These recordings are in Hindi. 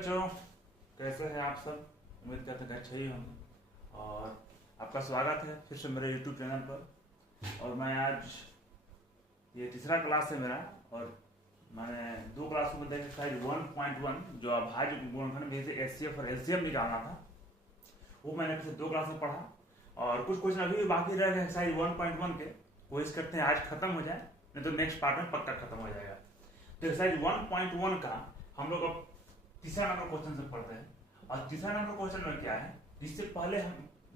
बच्चों, कैसे हैं आप सब। उम्मीद करते हैं अच्छे ही होंगे और आपका स्वागत है फिर से मेरे YouTube चैनल पर। और मैं आज ये तीसरा क्लास है मेरा और मैंने दो क्लासों में देखा शायद 1.1 जो अभाज्य गुणनखंड में से एचसीएफ और एलसीएम निकालना था, वो मैंने पिछले दो क्लास में पढ़ा और कुछ क्वेश्चन अभी भी बाकी रह गए शायद 1.1 के। कोशिश करते हैं आज खत्म हो जाए, नहीं तो नेक्स्ट पार्ट में पक्का खत्म हो जाएगा। तो शायद 1.1 का हम लोग अब तीसरा नंबर क्वेश्चन से पढ़ते हैं। और तीसरा नंबर क्वेश्चन में क्या है, जिससे पहले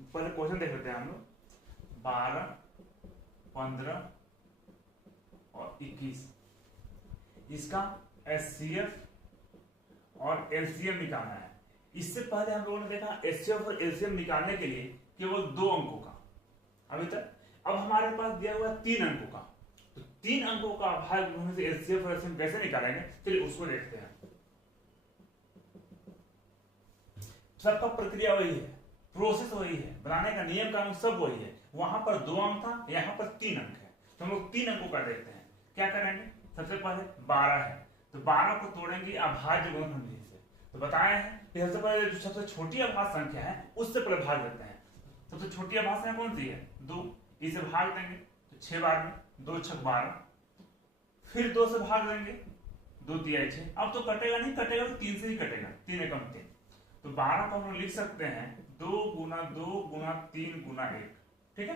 क्वेश्चन देख लेते हैं हम लोग 12, 15 और 21। इसका एचसीएफ और एलसीएम निकालना है। इससे पहले हम लोगों ने देखा एचसीएफ और एलसीएम निकालने के लिए केवल 2 अंकों का अभी तक। अब हमारे पास दिया हुआ 3 अंकों का, तो 3 अंकों का भाग होने से एचसीएफ और एलसीएम कैसे निकालेंगे, चलिए उसको देखते हैं। सबका प्रक्रिया वही है, प्रोसेस वही है, बनाने का नियम कानून सब वही है। वहां पर 2 अंक था, यहाँ पर 3 अंक है, तो हम लोग 3 अंकों का देखते हैं। क्या करेंगे, सबसे पहले 12 है तो 12 को तोड़ेंगे अभाज्य गुणनखंड से। तो बताए हैं कि सबसे पहले जो सबसे छोटी अभाज्य संख्या है उससे पहले भाग देते हैं। सबसे छोटी अभाज्य संख्या कौन सी है, 2। इसे भाग देंगे तो 6 बार में 2 छक 12, फिर 2 से भाग देंगे 2 तिया 6। अब तो कटेगा नहीं, कटेगा तो 3 से ही कटेगा, 3 एकम 3। तो 12 को हम लोग लिख सकते हैं 2 गुना 2 गुना 3 गुना 1, ठीक है।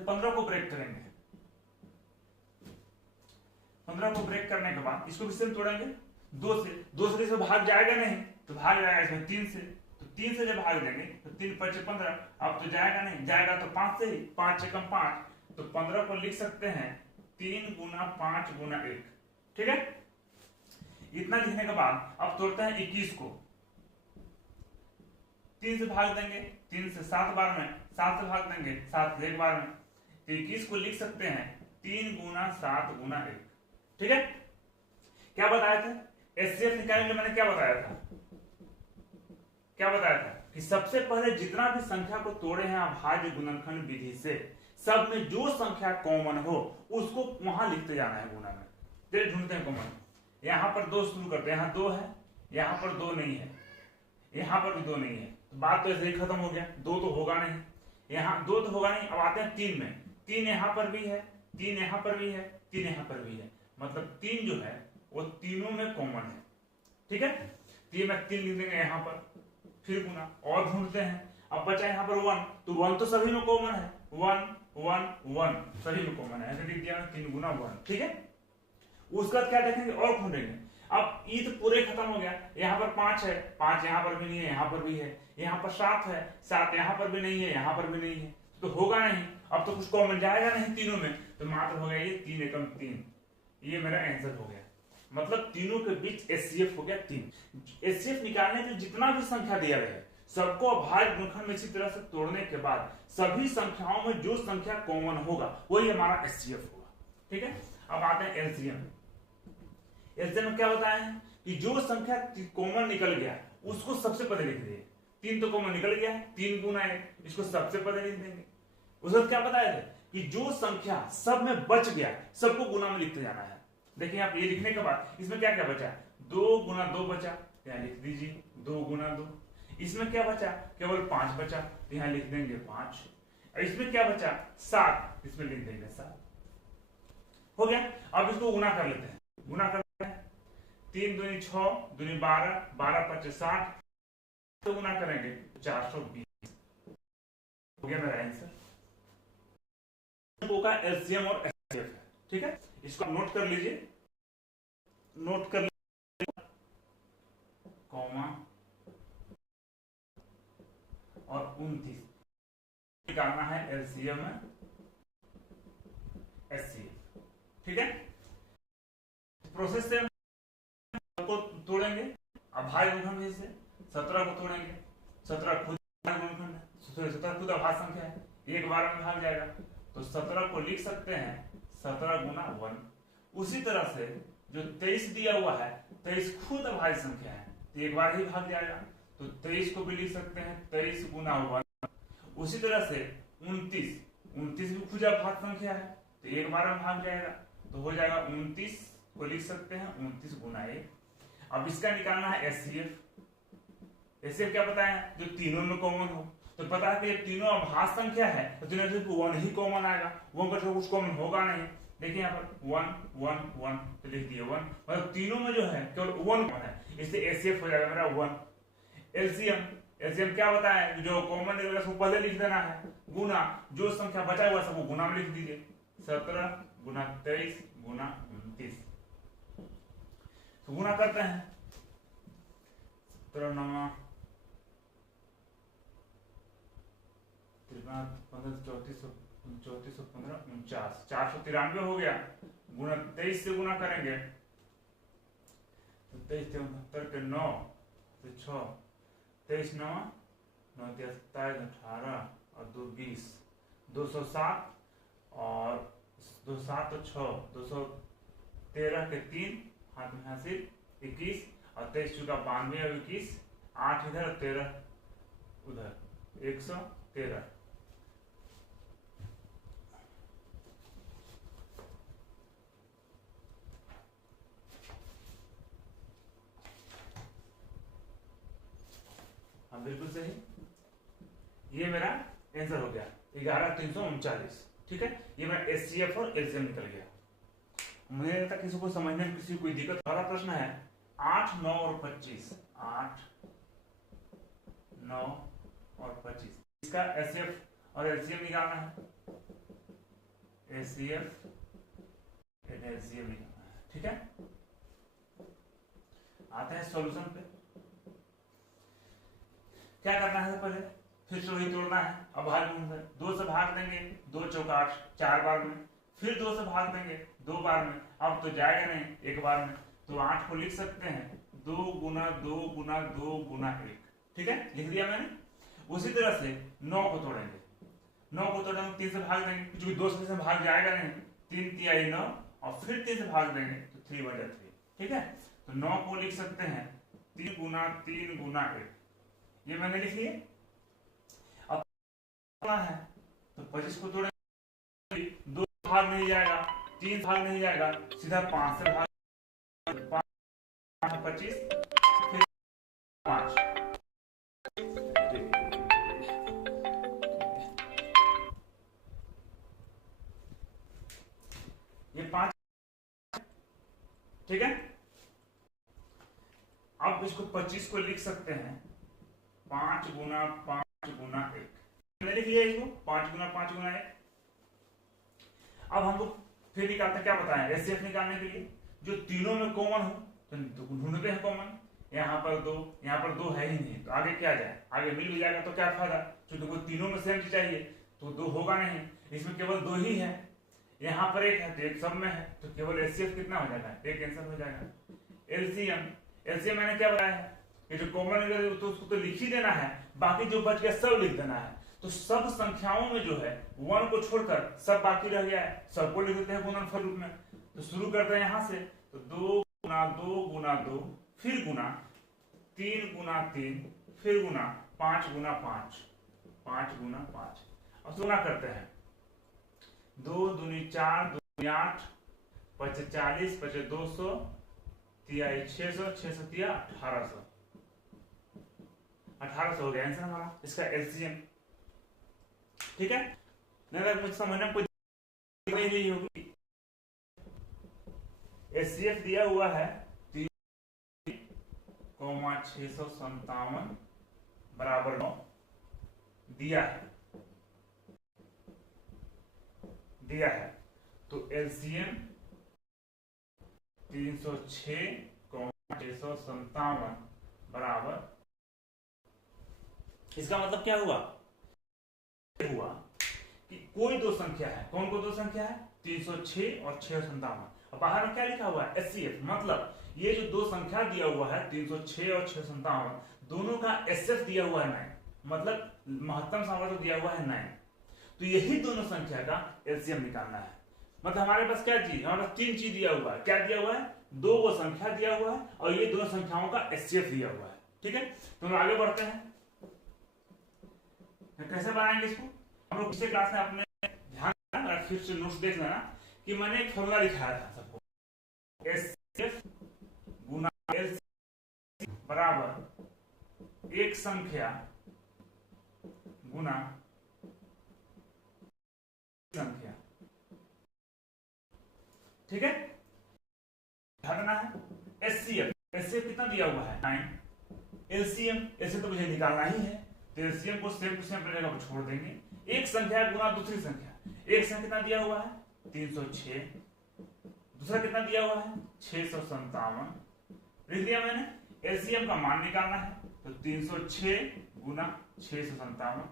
15 को ब्रेक करेंगे, 15 को ब्रेक करने के बाद इसको किससे तोड़ेंगे, 2 से इसमें भाग जाएगा नहीं तो भाग जाएगा इसमें 3 से। तो 3 से जब भाग देंगे तो 3 5 15, अब तो जाएगा नहीं, जाएगा तो 5 से ही, 5 एकम 5। तो 15 को लिख सकते हैं 3 गुना 5 गुना 1, ठीक है। इतना लिखने के बाद अब तोड़ते हैं 21 को। 3 से भाग देंगे, 3 से 7 बार में, 7 से भाग देंगे 7 से 1 बार में। तो 21 को लिख सकते हैं 3 गुना 7 गुना 1, ठीक है। क्या बताया था, एचसीएफ निकालने के लिए मैंने क्या बताया था, कि सबसे पहले जितना भी संख्या को तोड़े हैं अभाज्य गुणनखंड विधि से, सब में जो संख्या कॉमन हो उसको वहां लिखते जाना है गुणा में। चलिए ढूंढते हैं कॉमन। यहां पर 2 शुरू करते हैं, यहां 2 है, यहां पर 2 नहीं है, यहां पर भी 2 नहीं है, तो बात तो ऐसे ही खत्म हो गया। 2 तो होगा नहीं, यहाँ 2 तो होगा नहीं। अब आते हैं 3 में, 3 यहां पर भी है, 3 यहां पर भी है, 3 यहां पर भी है, मतलब 3 जो है वो तीनों में कॉमन है, ठीक है। तो ये मैं 3 लिख देंगे यहां पर, फिर गुना और ढूंढते हैं। अब बचा यहाँ पर 1, तो 1 तो सभी में कॉमन है, 1 1 1 सभी में कॉमन है, ऐसे लिख दिया 3 गुना 1, ठीक है। उसके बाद क्या देखेंगे और ढूंढेंगे। अब ई तो पूरे खत्म हो गया। यहाँ पर 5 है, 5 यहाँ पर भी नहीं है, यहाँ पर भी है, यहाँ पर 7 है, 7 यहाँ पर भी नहीं है, यहाँ पर भी नहीं है, तो होगा नहीं। अब तो कुछ कॉमन जाएगा नहीं तीनों में, तो मात्र हो गया ये 3 एकम 3। ये मेरा आंसर हो गया, मतलब तीनों के बीच एचसीएफ हो गया 3। एचसीएफ निकालने के जितना भी संख्या दिया गया है सबको अभाज्य गुणनखंड में इसी तरह से तोड़ने के बाद सभी संख्याओं में जो संख्या कॉमन होगा वही हमारा एचसीएफ होगा, ठीक है। अब आते हैं एलसीएम। एलसीएम में क्या बताया है कि जो संख्या कॉमन निकल गया उसको सबसे पहले लिख दिए। 3 तो कॉमन निकल गया है, 3 गुना 1, इसको सबसे पहले लिख देंगे। उसके बाद क्या बताया था कि जो संख्या सब में बच गया सबको गुना में लिखते जाना है। देखिए आप ये लिखने के बाद इसमें क्या क्या बचा, 2 गुना 2 बचा, यहाँ लिख दीजिए 2 गुना 2। इसमें क्या बचा, केवल 5 बचा, यहाँ लिख देंगे 5। इसमें क्या बचा 7, इसमें लिख देंगे 7, हो गया। अब इसको गुना कर लेते हैं, गुना करते हैं 3 दूनी 6 दूनी 12, 12 5 60, तो गुना करेंगे 420, हो गया मेरा आंसर। का एलसीएम और एचसीएफ है, ठीक है। इसको नोट कर लीजिए, नोट कर लीजिए, कॉमा और 29 निकालना है एलसीएम में एचसीएफ, ठीक है। प्रोसेस से को तोड़ेंगे अभाज्य गुणनखंड से, 17 को तोड़ेंगे, 17 खुद गुणनखंड है, 17 खुद अभाज्य संख्या है, एक बार में भाग जाएगा, तो 17 को लिख सकते हैं 17 गुना 1। उसी तरह से जो 23 दिया हुआ है, 23 खुद अभाज्य संख्या है, तो एक बार ही भाग जाएगा, तो 23 को भी लिख सकते हैं 23 गुना 1। उसी तरह से 29 भी खुद अभाज्य संख्या है, तो एक बार में भाग जाएगा, तो हो जाएगा 29 को लिख सकते हैं 29 गुना 1। अब इसका निकालना है एचसीएफ। एचसीएफ क्या पता है, जो तीनों में कॉमन हो। तो पता है कि ये तीनों अभाज्य संख्या है तो तीनों में वन ही कॉमन आएगा, वन का कुछ कॉमन होगा नहीं। देखिए यहाँ पर वन वन वन तो लिख दिया वन, मतलब तीनों में जो है केवल वन कॉमन है, इसलिए एचसीएफ हो जाएगा मेरा वन। एलसीएम, एलसीएम क्या होता है, जो कॉमन निकलेगा उसको पहले लिख देना है, गुना जो संख्या बचा हुआ सबको गुना में लिख दीजिए, 17 गुना 23 गुना 29। तो गुना करते हैं, 17 9 34 15 49 493 हो गया। गुना 23 से गुना करेंगे तो 23 के 9 से 6, 23 9 9 27 18 और 2 20, 207 और 207 तो 6, 213 के 3 हाथ में हासिल 21 और 23 चुका 92 और 21, 8 इधर और 13 उधर, 113। हाँ बिल्कुल सही, ये मेरा आंसर हो गया 11339। ठीक है, ये मेरा एचसीएफ और एलसीएम निकल गया। मुझे लगता है किसी को समझने में किसी को कोई दिक्कत। अगला प्रश्न है 8 9 और 25, 8 9 और 25, इसका एचसीएफ और एलसीएम निकालना है, एचसीएफ एलसीएम निकालना है। ठीक है, आते हैं सॉल्यूशन पे। क्या करना है, पहले फिर से वही तोड़ना है, अब भाग में 2 से भाग देंगे, 2 चौका 8 4 बार में, फिर 2 से भाग देंगे 2 बार में, अब तो जाएगा नहीं एक बार में, तो 8 को लिख सकते हैं 2 गुना 2 गुना 2 गुना 1। ठीक है, लिख दिया मैंने। उसी तरह से 9 को तोड़ेंगे, 9 को तोड़ेंगे 3 से भाग देंगे, क्योंकि 2 से भाग जाएगा नहीं, 3 तिहाई 9 और फिर 3 से भाग देंगे तो 3 बचा 3। ठीक है, तो 9 को लिख सकते हैं 3 गुना 3 गुना 1, ये मैंने लिख लिया। अब है तो 25 को तोड़ेंगे, 2 भाग नहीं जाएगा, 3 भाग नहीं जाएगा, सीधा 5 से भाग, 5 25 फिर 5, ये 5। ठीक है, अब इसको 25 को लिख सकते हैं 5 गुना 5 गुना 1, मैंने लिख लिया इसको 5 गुना 5 गुना 1। अब हम लोग फिर निकालते हैं, क्या बताएं, एचसीएफ निकालने के लिए जो तीनों में कॉमन हो तो ढूंढते हैं कॉमन। यहाँ पर 2, यहाँ पर 2 है ही नहीं, तो आगे क्या जाए, आगे मिल भी जाएगा तो क्या फायदा, क्योंकि कोई तीनों में सेम चीज चाहिए तो 2 होगा नहीं, इसमें केवल 2 ही है, यहाँ पर 1 है तो 1 सब में है, तो केवल एचसीएफ कितना हो जाएगा, 1 कैंसिल हो जाएगा। एलसीएम, एलसीएम मैंने क्या बताया है, ये जो कॉमन है तो उसको तो लिख ही देना है, बाकी जो बच गया सब लिख देना है। तो सब संख्याओं में जो है 1 को छोड़कर सब बाकी रह गया है, सबको लिख देते हैं गुणनफल रूप में। तो शुरू करते हैं यहां से, तो 2 गुना 2 गुना 2 फिर गुना 3 गुना 3 फिर गुना 5 गुना 5 5 गुना 5। अब गुना करते हैं, 2 दूनी 4 2 8 5 40 5 200 तिहाई 600 600 तिया 1800, 1800 हो गया आंसर हमारा, इसका एलसीएम। ठीक है, नहीं मुझे समझना कोई नहीं होगी। एचसीएफ दिया हुआ है 3,657 बराबर 9 दिया है, तो एलसीएम 306,657 बराबर, इसका मतलब क्या हुआ कि कोई 2 संख्या है, कौन को 2 संख्या है, 306 और 657। बाहर में क्या लिखा हुआ है, एचसीएफ, मतलब ये जो 2 संख्या दिया हुआ है 306 और 657, दोनों का एचसीएफ दिया हुआ है 9, मतलब महत्तम सामर्थ्य दिया हुआ है 9, तो यही दोनों संख्या का एलसीएम निकालना है। मतलब हमारे पास क्या चीज, हमारे पास 3 चीज दिया हुआ है, क्या दिया हुआ है, 2 को संख्या दिया हुआ है और ये दोनों संख्याओं का एचसीएफ दिया हुआ है। ठीक है, तो हम आगे बढ़ते हैं, कैसे बनाएंगे इसको। हम लोग पिछले क्लास में अपने ध्यान फिर से नोट्स देख लेना कि मैंने एक फॉर्मूला लिखाया था सबको, एचसीएफ गुना एलसीएम बराबर एक संख्या गुना संख्या। ठीक है, ध्यान देना है। एचसीएफ, एचसीएफ कितना दिया हुआ है 9। एलसीएम ऐसे तो मुझे निकालना ही है, तो एलसीएम को सेम टू सेम जगह पर छोड़ देंगे। एक संख्या गुना दूसरी संख्या। एक संख्या कितना दिया हुआ है 306, दूसरा कितना दिया हुआ है 657। लिख दिया मैंने। एलसीएम का मान निकालना है, तो 306 गुना 657।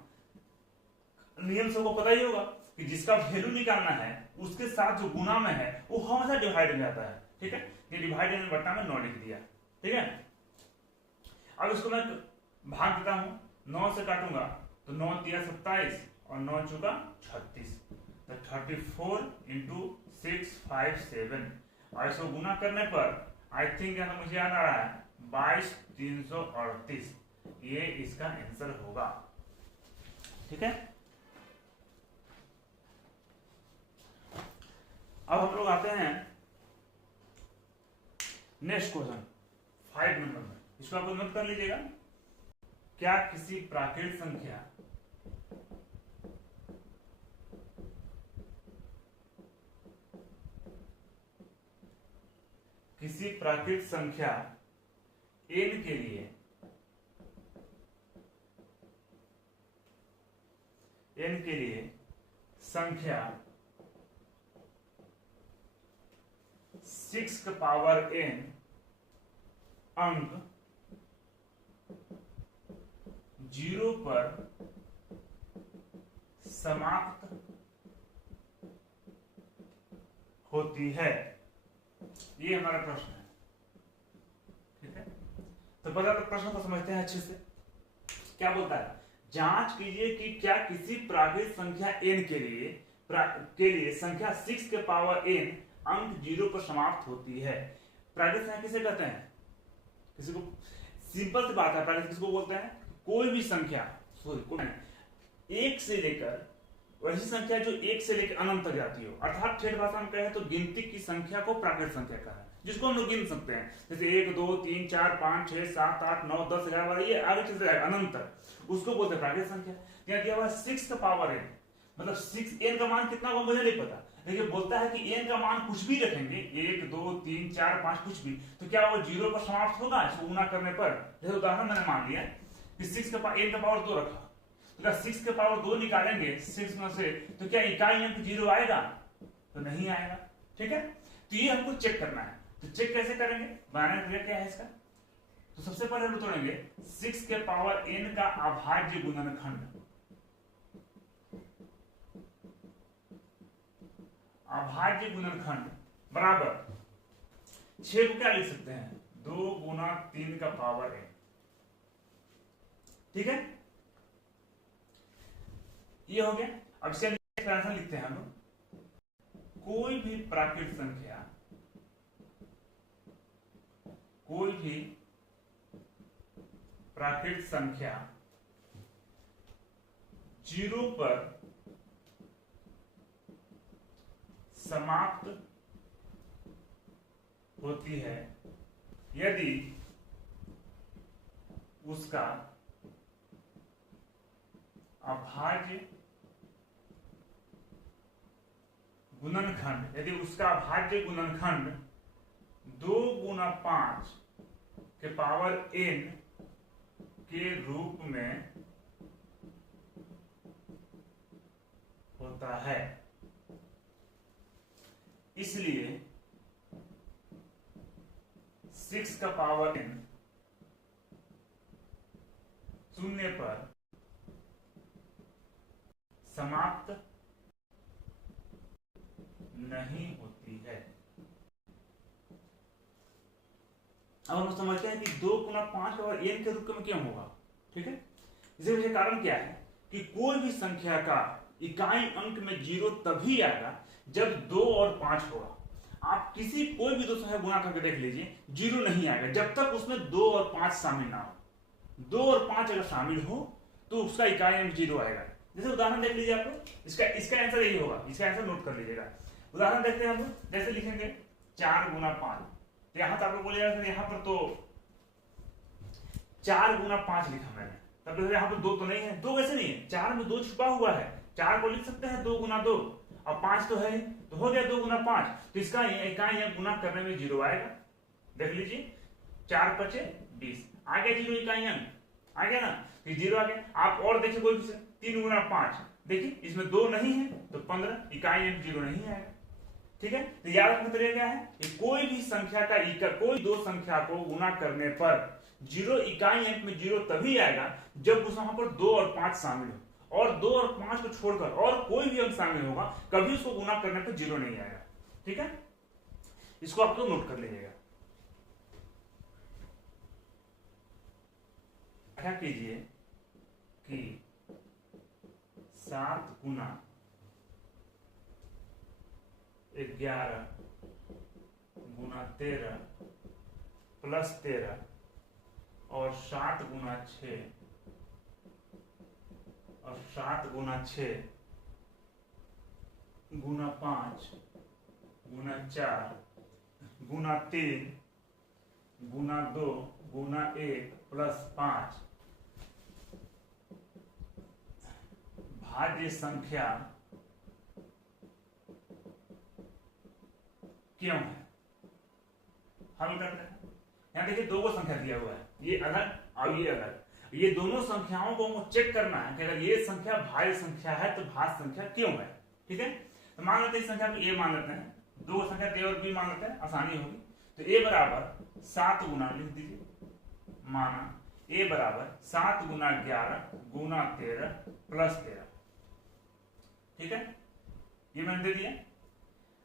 नियम सबको पता ही होगा कि जिसका वैल्यू निकालना है उसके साथ जो गुना में है वो हमेशा डिवाइड में आता है। ठीक है, ये डिवाइड में बट्टा में 9 लिख दिया। ठीक है, अब इसको मैं भाग देता हूं, 9 से काटूंगा तो 9 तिया 27 और 9 चौका 36, तो 34 इंटू 657। और इसको गुना करने पर आई थिंक यहाँ मुझे याद आ रहा है 22,338, ये इसका आंसर होगा। ठीक है, अब हम लोग आते हैं नेक्स्ट क्वेश्चन 5 नंबर में। इसको आप नोट कर लीजिएगा। क्या किसी प्राकृत संख्या n के लिए संख्या 6 का पावर n अंक 0 पर समाप्त होती है? ये हमारा प्रश्न है। ठीक है, तो पहले तो प्रश्न को समझते हैं अच्छे से। क्या बोलता है, जांच कीजिए कि क्या किसी प्राकृत संख्या n के लिए संख्या 6 के पावर n अंक 0 पर समाप्त होती है। प्राकृत संख्या किसे कहते हैं? किसी को सिंपल सी बात है, प्राकृत किसको बोलते हैं? कोई भी संख्या एक से लेकर वैसी संख्या जो एक से लेकर अनंत तक जाती हो, अर्थात ठेठ भाषा में कहें तो गिनती की संख्या को प्राकृत संख्या कहा है, जिसको हम लोग गिन सकते हैं। जैसे 1 2 3 4 5 6 7 8 9 10 11 ये आगे चलते जाएगा अनंत तक, उसको बोलते हैं प्राकृत संख्या। क्या किया हुआ 6 का पावर n, मतलब 6 n का मान कितना होगा मुझे नहीं पता, लेकिन बोलता है कि n का मान कुछ भी रखेंगे 1 2 3 4 5 कुछ भी, तो क्या वो 0 पर समाप्त होगा इसको गुना करने पर। जैसे उदाहरण मैंने मान लिया कि 6 का n का पावर 2 रखा, तो क्या 6 के पावर 2 निकालेंगे 6 में से, तो क्या इकाई अंक 0 आएगा? तो नहीं आएगा। ठीक है, तो ये हमको चेक करना है। तो चेक कैसे करेंगे, बनाने का क्या है इसका? तो सबसे पहले हम तोड़ेंगे 6 के पावर n का अभाज्य गुणनखंड। अभाज्य गुणनखंड बराबर 6 को क्या लिख सकते हैं 2 गुना 3 का पावर n। ठीक है, ये हो गया। अब इसका एक्सप्रेशन लिखते हैं हम, कोई भी प्राकृत संख्या 0 पर समाप्त होती है यदि उसका अभाज्य गुणनखंड 2 गुना 5 के पावर n के रूप में होता है। इसलिए 6 का पावर n 0 पर समाप्त नहीं होती है। अब हम समझते हैं कि 2 गुना 5 और n के रूप में क्यों होगा। ठीक है, इसके पीछे कारण क्या है कि कोई भी संख्या का इकाई अंक में 0 तभी आएगा जब 2 और 5 होगा। आप कोई भी दो संख्या गुणा करके देख लीजिए 0 नहीं आएगा जब तक उसमें 2 और 5 शामिल ना हो। 2 और 5 अगर शामिल हो तो उसका इकाई अंक 0 आएगा। जैसे उदाहरण देख लीजिए आप लोग, इसका आंसर यही होगा। इसका आंसर नोट कर लीजिएगा। उदाहरण देखते हैं हम लोग, जैसे लिखेंगे 4 गुना 5, तो यहां तो आप लोग बोलिएगा यहाँ पर तो 4 गुना 5 लिखा मैंने, तब यहाँ पे 2 तो नहीं है, 2 वैसे नहीं है, 4 में 2 छुपा हुआ है, 4 को लिख सकते हैं 2 गुना 2, और 5 तो है, तो हो गया 2 गुना 5। तो इसका इकाई गुना करने में 0 आएगा, देख लीजिए 4 पचे 20, आ गया 0 इकाई अंक, आ गया ना, तो 0 आ गया। आप और देखिए कोई 3 गुना 5, देखिए इसमें 2 नहीं है तो 15, इकाई अंक 0 नहीं आएगा, ठीक है। तो याद रखने तरीका क्या है कि कोई भी संख्या का कोई दो संख्या को गुना करने पर 0 इकाई अंक में 0 तभी आएगा जब उस वहां पर 2 और 5 शामिल हो, और 2 और 5 को छोड़कर और कोई भी अंक शामिल होगा कभी उसको गुना करने पर 0 नहीं आएगा, ठीक है। इसको आप लोग नोट कर लीजिएगा। क्या कीजिए कि 7 गुना 11 गुना 13 प्लस 13 और 7 गुना 6 और 7 गुना 6 गुना 5 गुना 4 गुना 3 गुना 2 गुना 1 प्लस 5 भाज्य संख्या क्यों है, हम करते हैं। यहां देखिए 2 को संख्या दिया हुआ है, ये अलग और ये अलग, ये दोनों संख्याओं को हमको चेक करना है कि अगर ये संख्या भाज्य संख्या है तो भाज्य संख्या क्यों है, ठीक है। तो मान लेते हैं इस संख्या को ए मान लेते हैं, 2 संख्या ए और बी मान लेते हैं, आसानी होगी। तो ए बराबर 7 गुना लिख दीजिए, माना ए बराबर 7 गुना 11 गुना 13 प्लस 13, ठीक है, ये मैंने दे दिया।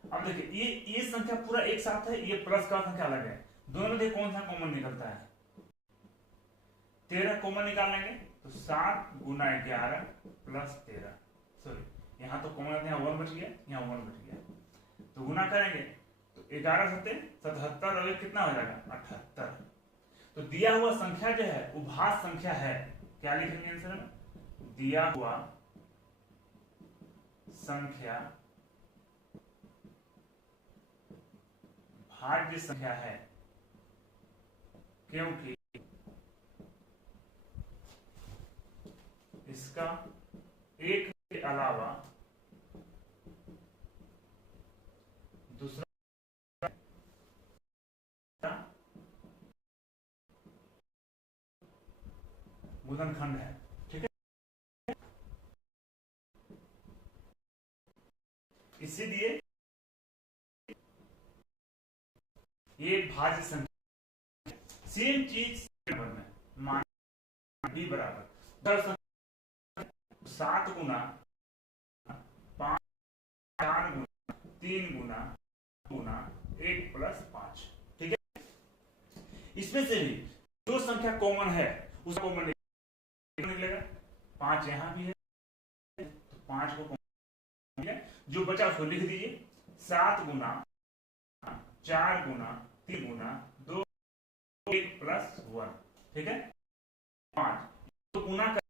अब देखिए ये संख्या पूरा एक साथ है, ये प्लस का संख्या अलग है, दोनों में देखिए कौन सा कॉमन निकलता है, 13 कॉमन निकाल लेंगे तो 7 गुना 11 प्लस 13, सॉरी यहाँ तो कॉमन, यहाँ 1 बच गया, यहाँ 1 बच गया, तो गुना करेंगे तो 11 सत्ते 77 और कितना हो जाएगा 78। तो दिया हुआ संख्या जो है वो भाज्य संख्या है, क्या लिखेंगे आंसर में, दिया हुआ संख्या भाज्य संख्या है क्योंकि इसका एक के अलावा दूसरा गुणनखंड है, ठीक है। इसीलिए ये भाज्य संख्या, सेम चीज नंबर में मान बी बराबर 7 गुना 5 4 गुना 3 गुना गुना 1 प्लस 5, ठीक है। इसमें से भी जो संख्या कॉमन है उस कॉमन निकलेगा, 5 यहां भी है तो 5 को कॉमन है, जो बचा उसको लिख दीजिए, 7 गुना 4 गुना 3 गुना 2 1 प्लस 1, ठीक है। 5 तो गुना कर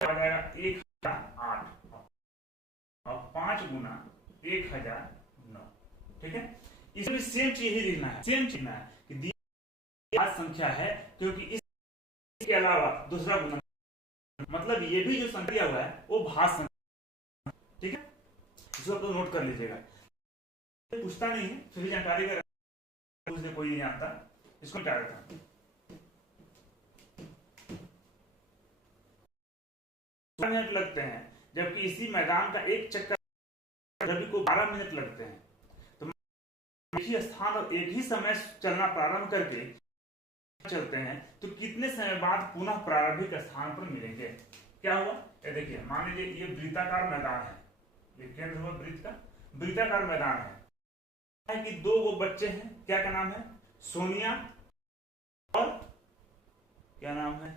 आ जाएगा 1008 और 5 गुना 1009, ठीक है। इसमें सेम चीज ही लिखना है, सेम चीज है कि दिया संख्या है क्योंकि इसके अलावा दूसरा गुना, मतलब ये भी जो संख्या हुआ है वो भाज्य संख्या, ठीक है। इसको आप तो नोट कर लीजिएगा, पूछता नहीं है फिर जानकारी का पूछने कोई नहीं आता, इसको हटा देता हूं। 12 मिनट लगते हैं जबकि इसी मैदान का एक चक्कर सभी को 12 मिनट लगते हैं, तो एक ही स्थान और एक ही समय चलना प्रारंभ करके चलते हैं तो कितने समय बाद पुनः प्रारंभिक स्थान पर मिलेंगे। क्या हुआ, ये देखिए मान लीजिए ये वृत्ताकार मैदान है, ये केंद्र हुआ वृत्त का, वृत्ताकार मैदान है कि 2 वो बच्चे हैं, क्या क्या नाम है, सोनिया और क्या नाम है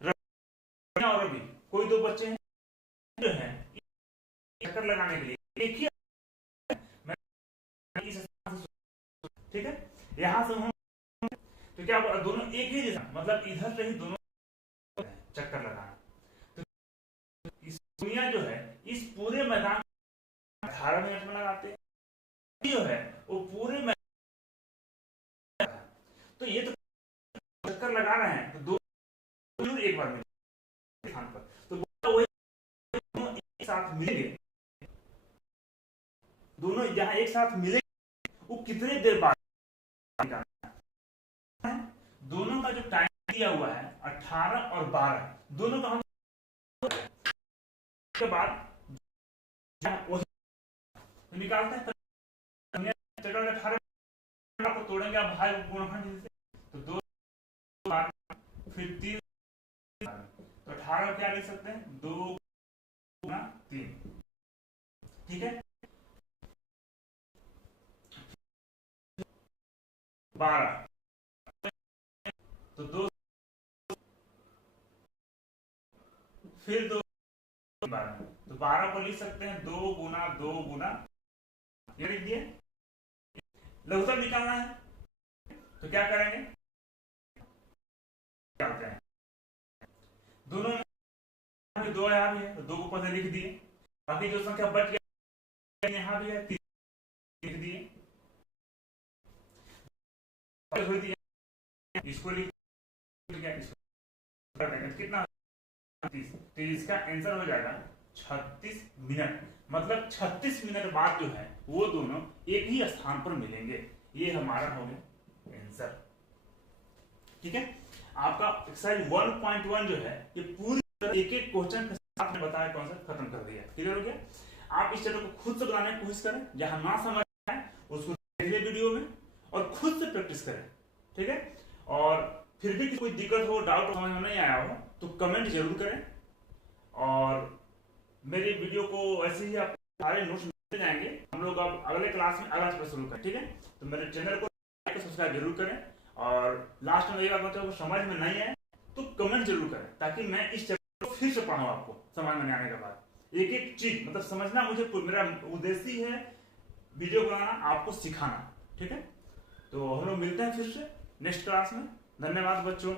रवि, और रवि, कोई 2 बच्चे हैं जो है चक्कर लगाने के लिए एक ही, ठीक है। यहां से हम तो क्या दोनों एक ही जैसा, मतलब इधर से ही दोनों चक्कर लगाना, तो सोनिया जो है इस पूरे मैदान 18 मिनट में लगाते हैं, जो है वो पूरे में, तो ये तो चक्कर लगा रहे हैं तो दो जरूर एक बार मिलेंगे स्थान पर, तो वही दोनों एक साथ मिलेंगे, दोनों जहां एक साथ मिलेंगे वो कितने देर बाद, दोनों का जो टाइम दिया हुआ है 18 और 12, दोनों का हम के बाद वही तो निकालते हैं। 18 को तोड़ेंगे आप भाई गुणनखंड से, तो 2 फिर 3, तो 18 क्या लिख सकते हैं 2 गुना 3, ठीक है। 12 तो 2 फिर 2 12, तो 12 को लिख सकते हैं 2 गुना 2 गुना, ये लिख दिए। लघुत्तम निकालना है तो क्या करेंगे, निकालते हैं दोनों में 2 यहाँ भी है तो 2 को पहले लिख दिए, बाकी जो संख्या बच गया यहाँ भी है 3 लिख दिए, इसको लिख कितना 30, तो इसका आंसर हो जाएगा 36 मिनट, मतलब 36 मिनट बाद जो है वो दोनों एक ही स्थान पर मिलेंगे। ये हमारा हो गया आंसर, ठीक है। आपका एक्सरसाइज 1.1 जो है ये पूरी तरह एक एक क्वेश्चन के साथ में बताया कॉन्सेप्ट खत्म कर दिया, क्लियर हो गया। आप इस चैप्टर को खुद से बनाने की कोशिश करें, जहां ना समझ आए उसको देख ले वीडियो में और खुद से प्रैक्टिस करें, ठीक है। और फिर भी कोई दिक्कत हो, डाउट हो, समझ में नहीं आया हो तो कमेंट जरूर करें, और मेरी वीडियो को ऐसे ही आप सारे नोट्स मिल जाएंगे। हम लोग अब अगले क्लास में अगला चैप्टर शुरू करें, ठीक है। तो मेरे चैनल को लाइक और सब्सक्राइब जरूर करें, और लास्ट में एक बात बताऊं, समझ में नहीं आए तो कमेंट जरूर करें, ताकि मैं इस चैप्टर को फिर से पढ़ाऊं आपको समझ में आने के बाद। एक एक चीज मतलब समझना, मुझे मेरा उद्देश्य है वीडियो बनाना, आपको सिखाना, ठीक है। तो हम लोग मिलते हैं फिर से नेक्स्ट क्लास में। धन्यवाद बच्चों।